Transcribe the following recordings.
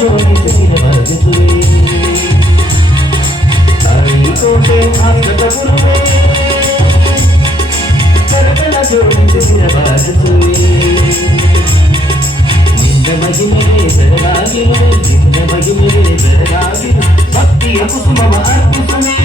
ಜೋಡಿಸಿದ ಬದುಕುವೆ ತಾಳಿಕೋಟೆ ಆಸ್ಪದ ಗುರುವೆ ಕರಗಳ ಜೋಡಿಸಿದ ಬದುಕುವೆ ನಿನ್ನ ಮಹಿಮೆಗೆ ಬೆಳಗಾಗಿರುವೆ ನಿನ್ನ ಮಹಿಮೆಗೆ ಬೆಳಗಾಗಿರು ಭಕ್ತಿಯ ಕುಸುಮವ ಅರ್ಪಿಸುವೆ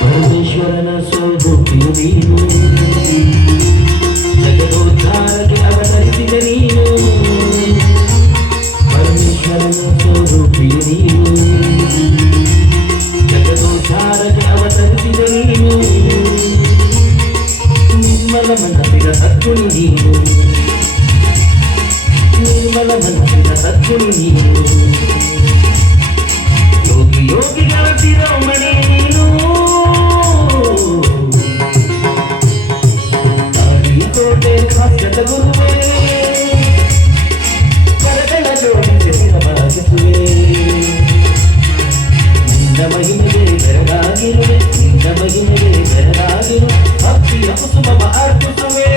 ಪರಮೇಶ್ವರನ ಸ್ವರೂಪಿಯು ನೀನು ಜಗದೋದ್ಧಾರಕ್ಕೆ ಅವತರಿಸಿದ ನೀನು ಪರಮೇಶ್ವರನ ಸ್ವರೂಪಿಯು ನೀನು ಜಗದೋದ್ಧಾರಕ್ಕೆ ಅವತರಿಸಿದ ನೀನು ನಿರ್ಮಲ ಮನಸ್ಸಿನ ಸದ್ಗುಣಿ ನೀನು ನಿರ್ಮಲ ಮನಸ್ಸಿನ ಸದ್ಗುಣಿ ನೀನು ಯೋಗಿ ಯೋಗಿಗಳ ಶಿರೋಮಣಿ ನೀನು ತಾಳಿಕೋಟೆ ಆಸ್ಪದ ಗುರುವೆ ಕರಗಳ ಜೋಡಿಸಿದ ಬದುಕುವೆ ನಿನ್ನ ಮಹಿಮೆಗೆ ಬೆರಗಾಗಿರುವೆ ನಿನ್ನ ಮಹಿಮೆಗೆ ಬೆರಗಾಗಿರು ಭಕ್ತಿಯ ಕುಸುಮವ ಅರ್ಪಿಸುವೆ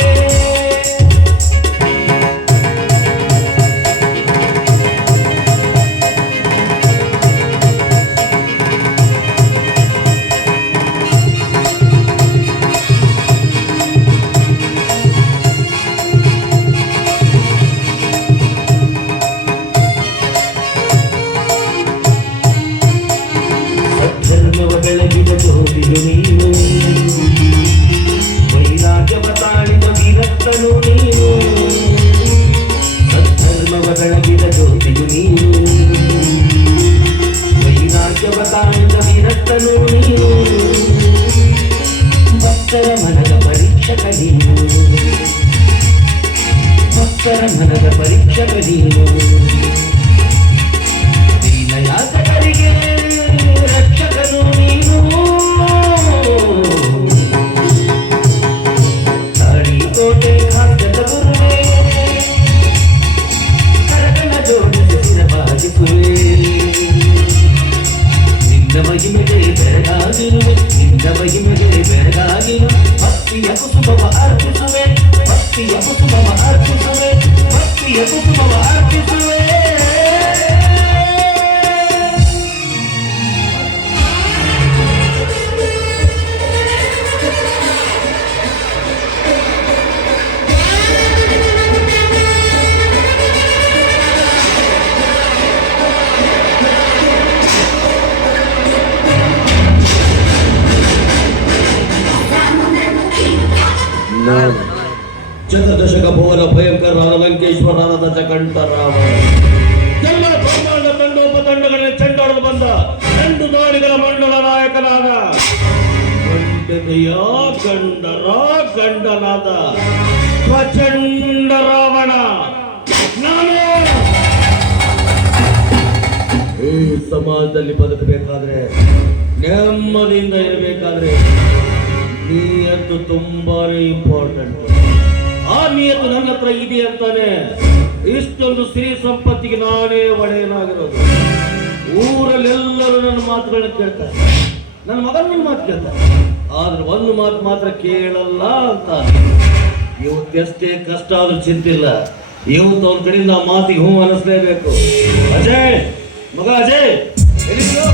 ಧರ್ಮವ ಬೆಳಗಿದ ಜ್ಯೋತಿಯು ನೀನು ವೈರಾಗ್ಯವ ತಾಳಿದ ವಿರಕ್ತನು ನೀನು ಸದ್ಧರ್ಮವ ಬೆಳಗಿದ ಜ್ಯೋತಿಯು ನೀನು ವೈರಾಗ್ಯವ ತಾಳಿದ ವಿರಕ್ತನು ನೀನು ಭಕ್ತರ ಮನದ ಪರೀಕ್ಷಕ ನೀನು ಭಕ್ತರ ಮನದ ಪರೀಕ್ಷಕ ನೀನು ದೀನಯಾತಕರಿಗೆ ರಕ್ಷಕನು ನೀನು ತಾಳಿಕೋಟೆ ಆಸ್ಪದ ಗುರುವೆ ಕರಗಳ ಜೋಡಿಸಿದ ಬದುಕುವೆ ನಿನ್ನ ಮಹಿಮೆಗೆ ಬೆರಗಾಗಿರುವೆ ನಿನ್ನ ಮಹಿಮೆಗೆ ಬೆರಗಾಗಿರು ಭಕ್ತಿಯ ಕುಸುಮವ ಅರ್ಪಿಸುವೆ ಭಕ್ತಿಯ ಕುಸುಮವ ಅರ್ಪಿಸುವೆ ಭಕ್ತಿಯ ಕುಸುಮವ ಅರ್ಪಿಸುವೆ ಚತುರ್ದಶಕ ಭುವನ ಭಯಂಕರರಾದ ಲಂಕೇಶ್ವರರಾದ ದಶಕಂಠರಾಮ ಎಲ್ಲ ಬ್ರಹ್ಮಾಂಡ ತಂಡೋಪತಂಡಗಳ ಚೆಂಡಾಡಲು ಬಂದ ಚೆಂಡು ದಾಳಿಗಳ ಮಂಡಲ ನಾಯಕನಾದ ಗಂಡನಾದ ಪ್ರಚಂಡ ರಾವಣ ನಾನು ಈ ಸಮಾಜದಲ್ಲಿ ಬದುಕಬೇಕಾದ್ರೆ ನೆಮ್ಮದಿಯಿಂದ ಇರಬೇಕಾದ್ರೆ ನಿಯತ್ತು ತುಂಬಾನೇ ಇಂಪಾರ್ಟೆಂಟ್. ಆ ನಿಯತ್ತು ನನ್ನ ಹತ್ರ ಇದೆ ಅಂತಾನೆ ಇಷ್ಟೊಂದು ಸಿರಿ ಸಂಪತ್ತಿಗೆ ನಾನೇ ಒಡೆಯನಾಗಿರೋದು. ಊರಲ್ಲೆಲ್ಲರೂ ನನ್ನ ಮಾತುಗಳನ್ನ ಕೇಳ್ತಾರೆ, ನನ್ನ ಮಗನ ಮಾತು ಕೇಳ್ತಾರೆ, ಆದ್ರೆ ಒಂದು ಮಾತು ಮಾತ್ರ ಕೇಳಲ್ಲ ಅಂತ. ಇವತ್ತೆಷ್ಟೇ ಕಷ್ಟ ಆದ್ರೂ ಚಿಂತಿಲ್ಲ, ಇವತ್ತು ಅವ್ರ ಕಡೆಯಿಂದ ಆ ಮಾತಿಗೆ ಹೂ ಅನ್ನಿಸ್ಲೇಬೇಕು. ಅಜಯ್, ಮಗ ಅಜಯ್, ಎಲ್ಲಿದ್ರು?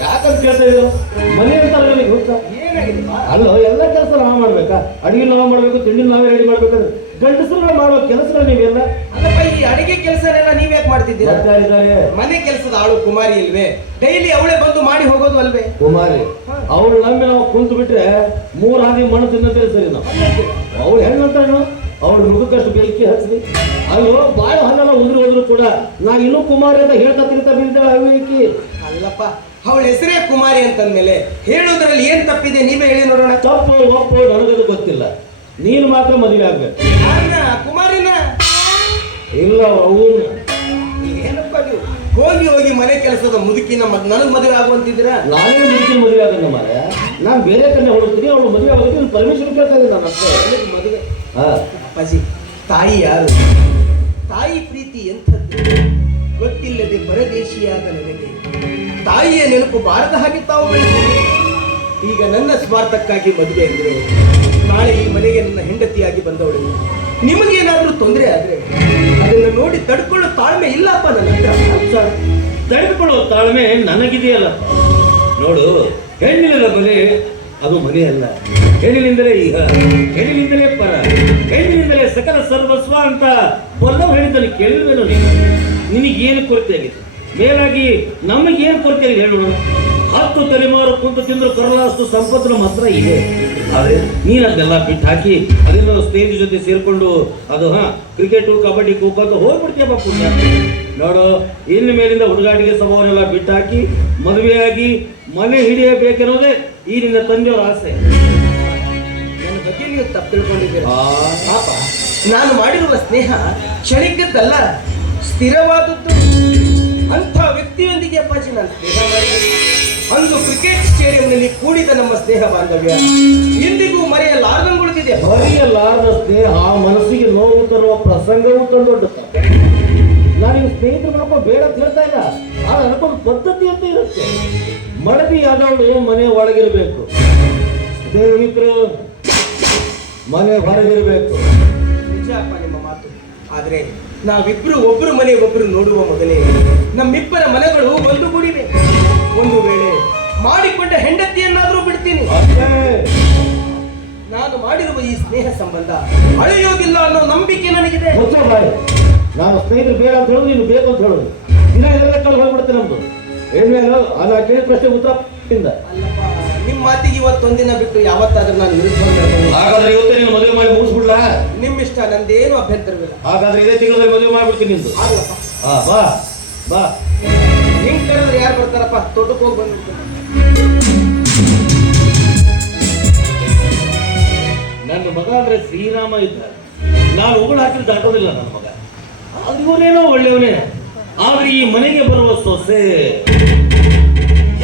ಯಾಕಂತ ಕೇಳ್ತಾ ಇದ್ರು? ಮನೆ ಅಂತಾರೆ ನನಗೆ ಗೊತ್ತಾ? ಅಲ್ಲೋ ಎಲ್ಲ ಕೆಲಸ ನಾವು ಮಾಡ್ಬೇಕಾ? ಅಡಿಗೆ ನಾವು ಮಾಡ್ಬೇಕು, ತಿಂಡಿ ನಾವೇ ರೆಡಿ ಮಾಡ್ಬೇಕಾದ್ರೆ ಗಂಡಸರುಗಳು ಮಾಡೋ ಕೆಲಸಗಳು ನೀವೆಲ್ಲ. ಅಲ್ಲಪ್ಪ, ಈ ಅಡಿಗೆ ಕೆಲಸನೆಲ್ಲ ನೀವ್ ಯಾಕೆ ಮಾಡ್ತಿದ್ದೀರಾ? ಮನೆ ಕೆಲಸದ ಆಳು ಕುಮಾರಿ ಇಲ್ವೇ? ಡೈಲಿ ಅವಳೇ ಬಂದು ಮಾಡಿ ಹೋಗೋದು ಅಲ್ವೇ? ಕುಮಾರಿ ಅವ್ರು ನಮ್ಮೆ ನಾವು ಕುಂತು ಬಿಟ್ರೆ 3 ಹಾದಿ ಮಣ್ಣು ತಿನ್ನಂತೀರಿ ಸರಿ. ನಾವು ಅವ್ರು ಹೆಣ್ಣಂತ ಅವ್ರ ಮುಖಕ್ಕಷ್ಟು ಬೆಂಕಿ ಹಚ್ಚಿ ಅಲ್ಲೋ ಬಾಯಿ ಹಲ್ಲೆಲ್ಲ ಉದುರು ಕೂಡ ನಾ ಇನ್ನೂ ಕುಮಾರಿ ಅಂತ ಹೇಳ್ತಾ ತಿರ್ತಾ ಬಿದ್ದ ಅವಿಕಿ. ಅಲ್ಲಪ್ಪ, ಅವಳ ಹೆಸರೇ ಕುಮಾರಿ ಅಂತಂದ್ಮೇಲೆ ಹೇಳೋದ್ರಲ್ಲಿ ಏನ್ ತಪ್ಪಿದೆ? ನೀವೇ ಹೇಳಿ ನೋಡೋಣ. ತಪ್ಪು ಒಪ್ಪು ನನಗದು ಗೊತ್ತಿಲ್ಲ, ನೀನು ಮಾತ್ರ ಮದುವೆ ಆಗ್ಬೇಕು. ಕುಮಾರಿನ ಇಲ್ಲ, ಅವನು ಏನಪ್ಪ ನೀವು ಹೋಗಿ ಹೋಗಿ ಮನೆ ಕೆಲಸದ ಮುದುಕಿನ ನನಗ್ ಮದುವೆ ಆಗುವಂತಿದ್ದೀರಾ? ನಾನೇ ಮುದುಕಿನ ಮದುವೆ ಆಗಲ್ಲ ಮಾರ. ನಾನು ಬೇರೆ ಕಡೆ ಹುಡುಕ್ತೀನಿ, ಅವಳು ಮದುವೆ ಆಗೋದಕ್ಕೆ ಪರ್ಮಿಷನ್ ಕೇಳ್ತಾ ಇದ್ದೀನಿ ನಾನು ಅಷ್ಟೇ. ಮದುವೆ ಹಾ ಅಪ್ಪಾಜಿ, ತಾಯಿ ಯಾರು? ತಾಯಿ ಪ್ರೀತಿ ಎಂಥದ್ದು ಗೊತ್ತಿಲ್ಲದೆ ಪರದೇಶಿಯಾದ ನನಗೆ ತಾಯಿಯ ನೆನಪು ಬಾರದ ಹಾಗೆ ತಾವು ಬೆಳೆಸಿದೆ. ಈಗ ನನ್ನ ಸ್ವಾರ್ಥಕ್ಕಾಗಿ ಮದುವೆ ಅಂದ್ರೆ ನಾಳೆ ಈ ಮನೆಗೆ ನನ್ನ ಹೆಂಡತಿಯಾಗಿ ಬಂದವಳು ನಿಮಗೇನಾದ್ರೂ ತೊಂದರೆ ಆದ್ರೆ ಅದನ್ನು ನೋಡಿ ತಡ್ಕೊಳ್ಳೋ ತಾಳ್ಮೆ ಇಲ್ಲಪ್ಪ ನನ್ನ ಹತ್ರ. ತಡೆದುಕೊಳ್ಳುವ ತಾಳ್ಮೆ ನನಗಿದೆಯಲ್ಲ. ನೋಡು, ಹೆಣ್ಣಿನ ಮನೆ ಅದು ಮನೆ ಅಲ್ಲ. ಹೆಣ್ಣಿನಿಂದಲೇ ಈಗ, ಹೆಣ್ಣಿನಿಂದಲೇ ಪರ, ಹೆಣ್ಣಿನಿಂದಲೇ ಸಕಲ ಸರ್ವಸ್ವ ಅಂತ ಪಲ್ಲವ್ ಹೇಳಿದ್ದನ್ನು ಕೇಳಿಲ್ವೇನೋ ನೀನು? ನಿನಗೇನು ಕೊರತೆ ಆಗಿದೆ? ಮೇಲಾಗಿ ನಮಗೇನು ಕೊರತೆ ಆಗಿದೆ ಹೇಳೋಣ? 10 ತಲೆಮಾರು ಕುಂತು ತಿಂದ್ರು ಕರಲಾಷ್ಟು ಸಂಪತ್ತು ನಮ್ಮ ಹತ್ರ ಇದೆ. ಆದರೆ ನೀನು ಅದನ್ನೆಲ್ಲ ಬಿಟ್ಟು ಹಾಕಿ ಅದೆಲ್ಲ ಸ್ನೇಹಿತರ ಜೊತೆ ಸೇರ್ಕೊಂಡು ಅದು ಕ್ರಿಕೆಟು, ಕಬಡ್ಡಿ, ಖೋಖೋ ಅಂತ ಹೋಗ್ಬಿಡ್ತೀಯಪ್ಪ ಪುಣ್ಯ. ನೋಡು, ಇನ್ನು ಮೇಲಿಂದ ಹುಡುಗಾಟಿಗೆ ಸ್ವಭಾವನೆಲ್ಲ ಬಿಟ್ಟು ಹಾಕಿ ಮದುವೆಯಾಗಿ ಮನೆ ಹಿಡಿಯಬೇಕೆನ್ನೋದೇ ಈ ನಿನ್ನ ತಂದೆಯವರ ಆಸೆ. ನನ್ನ ಬಗ್ಗೆ ನೀವು ತಪ್ಪು ತಿಳ್ಕೊಂಡಿದ್ದೀರಾ? ಪಾಪ, ನಾನು ಮಾಡಿರುವ ಸ್ನೇಹ ಕ್ಷಣಿಕದ್ದಲ್ಲ, ಸ್ಥಿರವಾದದ್ದು. ಅಂಥ ವ್ಯಕ್ತಿಯೊಂದಿಗೆ ಅಪ್ಪಾಜಿ ನಾನು ಸ್ನೇಹ ಮಾಡಿದೆ. ಅಂದು ಕ್ರಿಕೆಟ್ ಸ್ಟೇಡಿಯಂನಲ್ಲಿ ಕೂಡಿದ ನಮ್ಮ ಸ್ನೇಹ ಬಾಂಧವ್ಯ ಇಂದಿಗೂ ಮರೆಯಲಾರದಂಗುಳಿದಿದೆ. ಮರೆಯಲಾರದ ಸ್ನೇಹ ಮನಸ್ಸಿಗೆ ನೋವು ತರುವ ಪ್ರಸಂಗವೂ ತಂದೊಡ್ಡ. ನಾನೀಗ ಸ್ನೇಹಿತರು ಮಾಡ್ಕೊಂಡು ಬೇಡ ಅಂತ ಹೇಳ್ತಾ ಇಲ್ಲ, ಆದ್ರೆ ಅದಕ್ಕೊಂದು ಪದ್ಧತಿ ಅಂತ ಇರುತ್ತೆ. ಮಡದಿಯಾದವಳು ಮನೆ ಒಳಗಿರಬೇಕು, ಸ್ನೇಹಿತರು ಮನೆ ಹೊರಗಿರಬೇಕು. ನಿಜ ಅಪ್ಪ ನಿಮ್ಮ ಮಾತು. ಆದ್ರೆ ನಾವಿಬ್ರು ಒಬ್ರು ಮನೆ ಒಬ್ರು ನೋಡುವ ಮೊದಲೇ ನಮ್ಮಿಬ್ಬರ ಮನೆಗಳು ಒಂದು ಗೂಡಿವೆ. ಒಂದು ವೇಳೆ ಮಾಡಿಕೊಂಡ ಹೆಂಡತಿಯನ್ನಾದ್ರೂ ಬಿಡ್ತೀನಿ. ನಾನು ಮಾಡಿರುವ ಈ ಸ್ನೇಹ ಸಂಬಂಧ ಅಳೆಯೋದಿಲ್ಲ ಅನ್ನೋ ನಂಬಿಕೆ ನನಗಿದೆ. ನಾನು ಸ್ನೇಹಿತರು ಬೇಡ ಅಂತ ಹೇಳೋದು, ನೀನು ಬೇಕು ಅಂತ ಹೇಳೋದು, ದಿನ ಎಲ್ಲ ಕಳ್ಳು ಹೋಗ್ಬಿಡುತ್ತೆ ನಮ್ದು. ಹೇಳ್ಮೇಲೆ ಅಲ್ಲ ಕೇಳಿದ ಪ್ರಶ್ನೆ ಉತ್ತರ ಅಲ್ಲಪ್ಪ, ನಿಮ್ಮ ಮಾತಿಗೆ ಇವತ್ತೊಂದಿನ ಬಿಟ್ಟು ಯಾವತ್ತಾದ್ರೂ ನಾನು ಹಾಗಾದ್ರೆ ಇವತ್ತೇ ನೀನು ಮದುವೆ ಮಾಡಿ ಮುಗಿಸ್ಬಿಡ್ಲಾ? ನಿಮ್ಮಿಷ್ಟ, ನಂದೇನು ಅಭ್ಯಂತರವಿಲ್ಲ. ಹಾಗಾದ್ರೆ ಇದೇ ತಿಂಗಳಲ್ಲಿ ಮದುವೆ ಮಾಡ್ಬಿಡ್ತೀನಿ ನಿಂದು. ಬಾ ಬಾ. ನಿಂಗೆ ಕರೆದ್ರೆ ಯಾರು ಬರ್ತಾರಪ್ಪ? ತೋಟಕ್ಕೆ ಹೋಗಿ ಬಂದ್ಬಿಡ್ತಾರೆ. ನನ್ನ ಮಗ ಅಂದ್ರೆ ಶ್ರೀರಾಮ ಇದ್ದ. ನಾನು ಉಗುಳು ಹಾಕಿದ್ರೆ ದಾಟೋದಿಲ್ಲ ನನ್ನ ಮಗ. ಅದು ಇವನೇನೋ ಒಳ್ಳೆಯವನೇ. ಆದ್ರೆ ಈ ಮನೆಗೆ ಬರುವ ಸೊಸೆ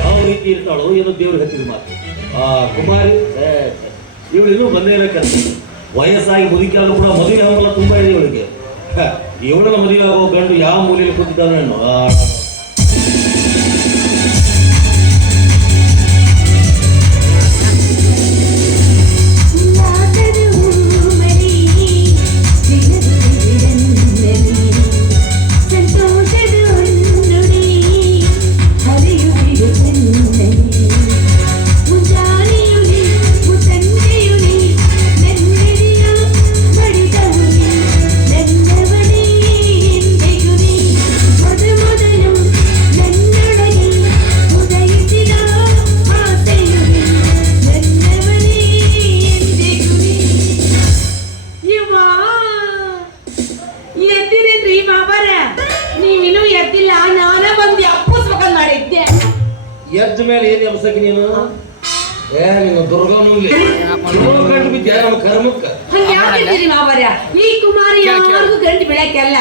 ಯಾವ ರೀತಿ ಇರ್ತಾಳೋ ಏನೋ ದೇವ್ರಿಗೆ ಹತ್ತಿದ ಮಾತು. ಕುಮಾರಿ ಇವಳು ಇನ್ನೂ ಬಂದೇ ಇಲ್ಲ ಕೆಲಸ. ವಯಸ್ಸಾಗಿ ಮುದುಕಿ ಆದ್ರೂ ಕೂಡ ಮದುವೆ ಹಂಬಲ ತುಂಬಾ ಇದೆ ಇವಳಿಗೆ. ಇವಳನ್ನ ಮದುವೆ ಆಗೋ ಗಂಡು ಯಾವ ಮೂಲೆಯಲ್ಲಿ ಕೂತಿದ್ದಾನೆ. ಎದ್ದ ಮೇಲೆ ಏನ್ ಎಬ್ಸಕ್ಕೆ ನೀನು? ನೀನು ದುರ್ಗನುಂಗ್ಲಿ ಗಂಟು ಬಿದ್ದೆ ನಮ್ಮ ಕರ್ಮಕ್ಕ. ಈ ಕುಮಾರಿ ಯಾರಿಗೂ ಗಂಟು ಬೀಳಕ್ಕೆಲ್ಲ,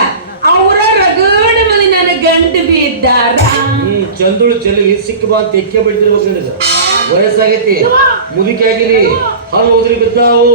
ಅವರ ರಗಡ ಮೇಲೆ ನನ್ನ ಗಂಟು ಬಿದ್ದಾರ. ಚಂದುಳು ಚೆಲ್ಲಿಗೆ ಸಿಕ್ಕ ಬಾ ತೆಕ್ಕೆ ಬಿಡ್ತಿರ್ಬೇಕು. ವಯಸ್ಸಾಗೈತಿ, ಮುದುಕಿ ಆಗಿರಿ, ಹಾಲು ಉದ್ರಿ ಬಿದ್ದಾವು.